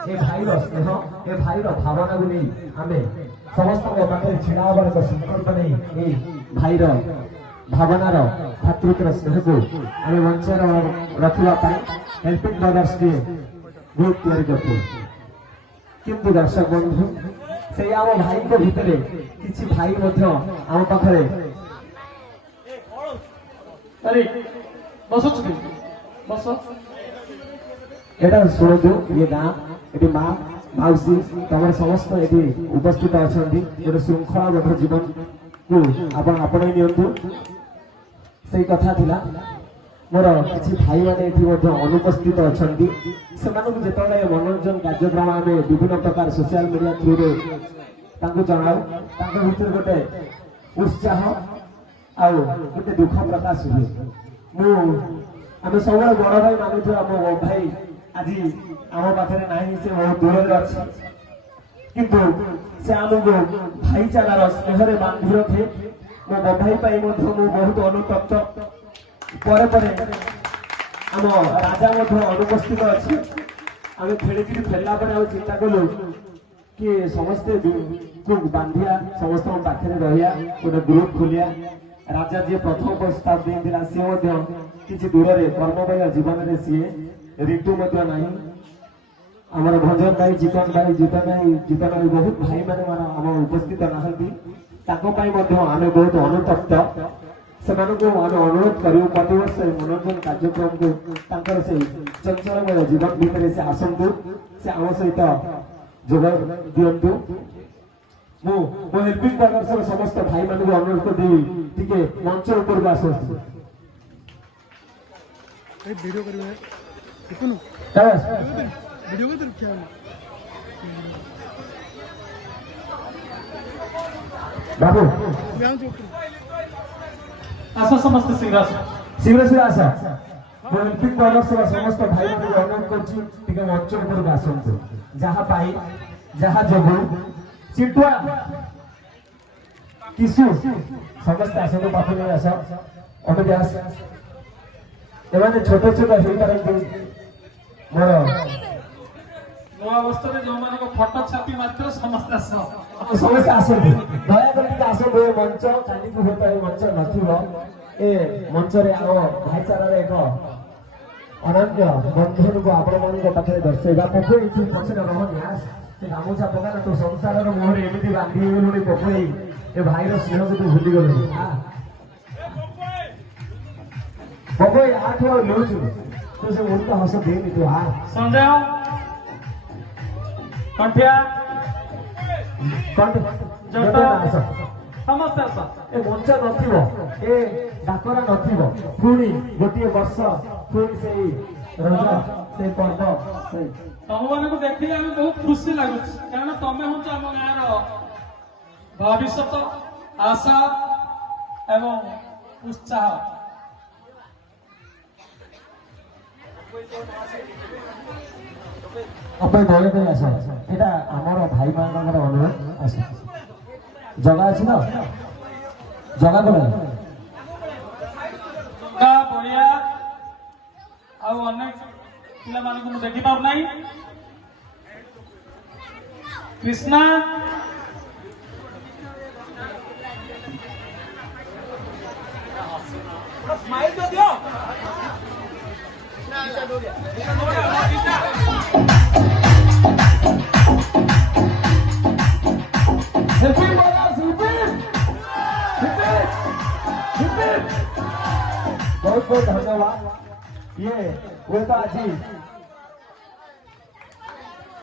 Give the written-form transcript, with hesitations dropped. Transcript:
ए भाईर स्नेह ए भाईर भावना को नहीं आमे समस्त पाखे छिड़ा हबार एक संकल्प नहीं ए भाईर भावनार भातृत्व स्नेह को आम मंच रखा हेल्पिंग ब्रदर्स के ग्रुप तैयारी करते किंतु दर्शक बंधु से आम भाई भितर किसी भाई आम पाखे एटा शुणु ये गाँ ये माँ मौसी तुम समस्त ये उपस्थित अच्छा गोटे श्रृंखलाबद्ध जीवन को आपण नियंतु से कथा थिला मोर किसी भाई मैंने अनुपस्थित अच्छा से जिते मनोरंजन कार्यक्रम आम विभिन्न प्रकार सोशल मीडिया थ्रू जनाऊ भर गोटे उत्साह आउ गोटे दुख प्रकाश हुए आम सब बड़ भाई मानुथु आम भाई आज आम पाखे ना से बहुत दूर अच्छे किंतु से आमको भाईचारार स्नेह बांधि रखे मो भाई बहुत अनुतप्त पर आम राजा अनुपस्थित अच्छे आम खेली फेरला चिंता कलु कि समस्ते को बांधिया समस्त पाखे रहा गोटे ग्रुप खोलिया राजा जी प्रथम प्रस्ताव देता सी किसी दूर कर्ममय जीवन में सी ऋतु ना आमर भंजन भाई जीतन भाई बहुत भाई मैंने आम उपस्थित नहांती आम बहुत अनुतप्त से आम अनुरोध करूँ प्रतिवर्ष मनोरंजन कार्यक्रम को से चंचलमय जीवन भितर से आसतु से आम सहित जोग दिंतु मो हेल्पिंग ब्रदर्स समस्त भाई मान को अनुरोध कर मंच ऊपर आस बाबू आस समस्त शीघ्र शीघ्र शीघ्र आस हेल्पिंग ब्रदर्स समस्त भाई मान को अनुरोध कर मंच ऊपर आसतु जहाँ पाई जहाँ जोगु चिंटुआ किसु समस्त आस पाखे नहीं आस अमित आस एमाने छोट छोट हो पारती मोर अवस्था जो मान फटो छापी मात्र समस्त समस्त आसतु दयाकर आसतु मंच काली को होता है मंच नथिबो ए मंच रे आओ भाईचारार एक अनन्य बंधन को आपण मान पाखे दर्शेगा पको ये पछे रहनी आस गामुछा पका तो संसार मुहर एमती बांधी गलुणी पको ए भाईर स्नेह को तू भूली गलु पको आठ लुचु तो से उल्टा हस देनी तू आ संजय कंठिया समस्त ए मंच नथिबो ए डाकरा नथिबो पुणी गोटे वर्ष पुणी से रजा से पर्व से तुम मान को देखिए हमें बहुत खुशी लगुच कारण तुम्हें हूँ आम गाँव भविष्य आशा एवं उत्साह अपन दौड़े पे आस एटा आमर भाई मान अनुरोध आस जगह अच्छी ना जगह को बढ़िया अनेक पिला मान को देखी पार नहीं कृष्णा स्माइल तो दियो बहुत बहुत धन्यवाद ये वो तो आज